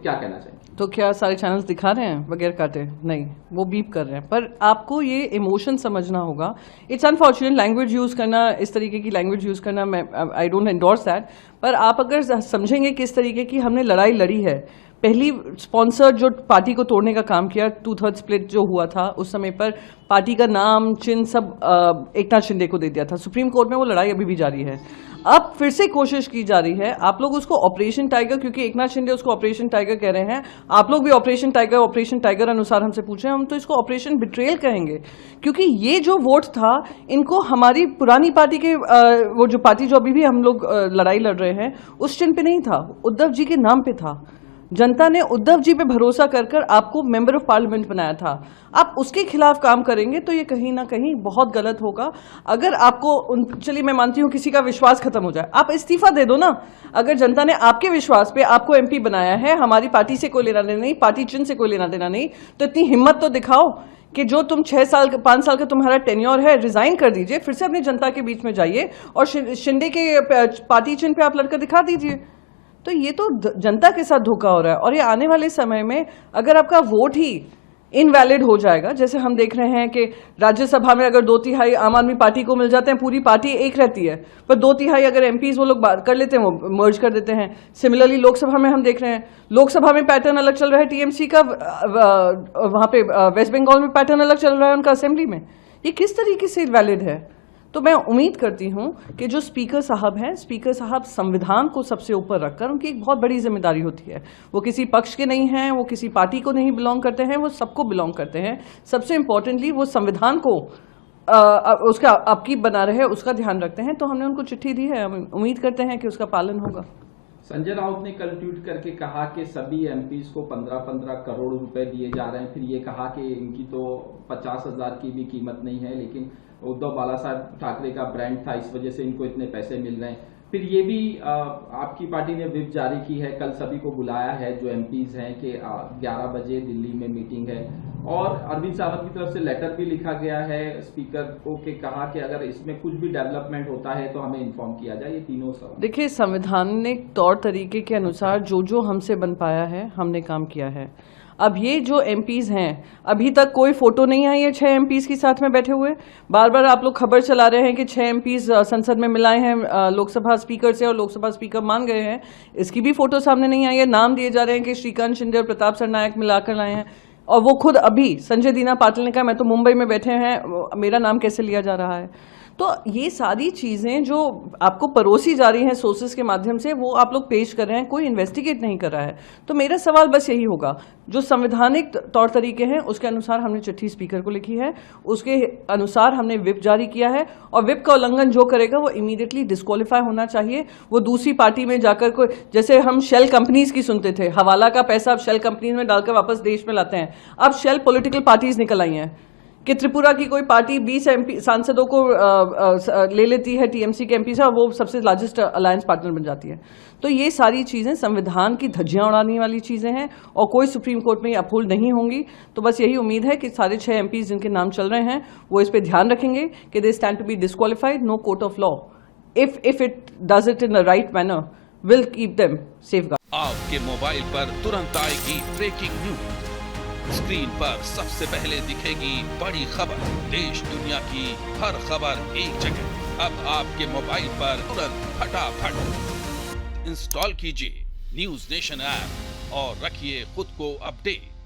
क्या कहना चाहिए? तो क्या सारे चैनल्स दिखा रहे हैं बगैर काटे? नहीं, वो बीप कर रहे हैं। पर आपको ये इमोशन समझना होगा। इट्स अनफॉर्चुनेट लैंग्वेज यूज़ करना, इस तरीके की लैंग्वेज यूज़ करना, मैं आई डोंट एंडोर्स दैट। पर आप अगर समझेंगे कि इस तरीके की हमने लड़ाई लड़ी है, पहली स्पॉन्सर जो पार्टी को तोड़ने का काम किया, 2/3 स्प्लिट जो हुआ था उस समय पर, पार्टी का नाम चिन्ह सब एकनाथ शिंदे को दे दिया था। सुप्रीम कोर्ट में वो लड़ाई अभी भी जारी है। अब फिर से कोशिश की जा रही है। आप लोग उसको ऑपरेशन टाइगर, क्योंकि एकनाथ शिंदे उसको ऑपरेशन टाइगर कह रहे हैं, आप लोग भी ऑपरेशन टाइगर अनुसार हमसे पूछ रहे हैं। हम तो इसको ऑपरेशन बिट्रेयल कहेंगे, क्योंकि ये जो वोट था, इनको हमारी पुरानी पार्टी के वो जो पार्टी जो अभी भी हम लोग लड़ाई लड़ रहे हैं, उस चिन्ह पे नहीं था, उद्धव जी के नाम पे था। जनता ने उद्धव जी पे भरोसा कर कर आपको मेंबर ऑफ पार्लियामेंट बनाया था। आप उसके खिलाफ काम करेंगे तो ये कहीं ना कहीं बहुत गलत होगा। अगर आपको चलिए मैं मानती हूँ किसी का विश्वास खत्म हो जाए, आप इस्तीफा दे दो ना। अगर जनता ने आपके विश्वास पे आपको एमपी बनाया है, हमारी पार्टी से कोई लेना देना नहीं, पार्टी चिन्ह से कोई लेना देना नहीं, तो इतनी हिम्मत तो दिखाओ कि जो तुम 5 साल का तुम्हारा टेन्योर है, रिजाइन कर दीजिए, फिर से अपनी जनता के बीच में जाइए और शिंदे के पार्टी चिन्ह पे आप लड़कर दिखा दीजिए। तो ये तो जनता के साथ धोखा हो रहा है। और ये आने वाले समय में अगर आपका वोट ही इनवैलिड हो जाएगा, जैसे हम देख रहे हैं कि राज्यसभा में अगर 2/3 आम आदमी पार्टी को मिल जाते हैं, पूरी पार्टी एक रहती है, पर 2/3 अगर एमपीज वो लोग कर लेते हैं, वो मर्ज कर देते हैं। सिमिलरली लोकसभा में हम देख रहे हैं, लोकसभा में पैटर्न अलग चल रहा है टीएमसी का, वहां पे वेस्ट बंगाल में पैटर्न अलग चल रहा है उनका असेंबली में। ये किस तरीके से वैलिड है? तो मैं उम्मीद करती हूं कि जो स्पीकर साहब हैं, स्पीकर साहब संविधान को सबसे ऊपर रखकर, उनकी एक बहुत बड़ी जिम्मेदारी होती है। वो किसी पक्ष के नहीं हैं, वो किसी पार्टी को नहीं बिलोंग करते हैं, वो सबको बिलोंग करते हैं। सबसे इंपॉर्टेंटली वो संविधान को उसका अपकीप बना रहे, उसका ध्यान रखते हैं। तो हमने उनको चिट्ठी दी है, हम उम्मीद करते हैं कि उसका पालन होगा। संजय राउत ने कल ट्वीट करके कहा कि सभी एमपीज को 15-15 करोड़ रुपए दिए जा रहे हैं। फिर ये कहा कि इनकी तो 50,000 की भी कीमत नहीं है, लेकिन उद्धव बाला साहब ठाकरे का ब्रांड था, इस वजह से इनको इतने पैसे मिल रहे हैं। फिर ये भी आपकी पार्टी ने व्हिप जारी की है, कल सभी को बुलाया है जो एमपीज हैं कि 11 बजे दिल्ली में मीटिंग है, और अरविंद सावंत की तरफ से लेटर भी लिखा गया है स्पीकर को कि कहा कि अगर इसमें कुछ भी डेवलपमेंट होता है तो हमें इन्फॉर्म किया जाए। ये तीनों सवाल देखिए, संवैधानिक तौर तरीके के अनुसार जो जो हमसे बन पाया है हमने काम किया है। अब ये जो एमपीज हैं, अभी तक कोई फोटो नहीं आई है 6 एमपीज के साथ में बैठे हुए। बार बार आप लोग खबर चला रहे हैं कि 6 एमपीज संसद में मिलाए हैं लोकसभा स्पीकर से, और लोकसभा स्पीकर मान गए हैं। इसकी भी फोटो सामने नहीं आई है। नाम दिए जा रहे हैं कि श्रीकांत शिंदे और प्रताप सरनायक मिलाकर लाए हैं, और वो खुद अभी संजय दीना पाटिल ने कहा मैं तो मुंबई में बैठे हैं, मेरा नाम कैसे लिया जा रहा है। तो ये सारी चीज़ें जो आपको परोसी जा रही हैं सोर्सेज के माध्यम से, वो आप लोग पेश कर रहे हैं, कोई इन्वेस्टिगेट नहीं कर रहा है। तो मेरा सवाल बस यही होगा, जो संवैधानिक तौर तरीके हैं उसके अनुसार हमने चिट्ठी स्पीकर को लिखी है, उसके अनुसार हमने व्हिप जारी किया है, और व्हिप का उल्लंघन जो करेगा वो इमीडिएटली डिस्क्वालीफाई होना चाहिए। वो दूसरी पार्टी में जाकर कोई, जैसे हम शेल कंपनीज की सुनते थे, हवाला का पैसा अब शेल कंपनीज में डालकर वापस देश में लाते हैं। अब शेल पॉलिटिकल पार्टीज निकल आई हैं कि त्रिपुरा की कोई पार्टी 20 एमपी सांसदों को ले लेती है टीएमसी के एमपी से, और वो सबसे लार्जेस्ट अलायंस पार्टनर बन जाती है। तो ये सारी चीज़ें संविधान की धज्जियां उड़ाने वाली चीज़ें हैं, और कोई सुप्रीम कोर्ट में ये अपहोल्ड नहीं होंगी। तो बस यही उम्मीद है कि सारे 6 एमपी जिनके नाम चल रहे हैं वो इस पर ध्यान रखेंगे कि they stand to be disqualified. No court of law, if it does it in the right manner, will keep them safeguard. आपके मोबाइल पर तुरंत आएगी ब्रेकिंग न्यूज, स्क्रीन पर सबसे पहले दिखेगी बड़ी खबर, देश दुनिया की हर खबर एक जगह। अब आपके मोबाइल पर तुरंत फटाफट इंस्टॉल कीजिए न्यूज नेशन ऐप और रखिए खुद को अपडेट।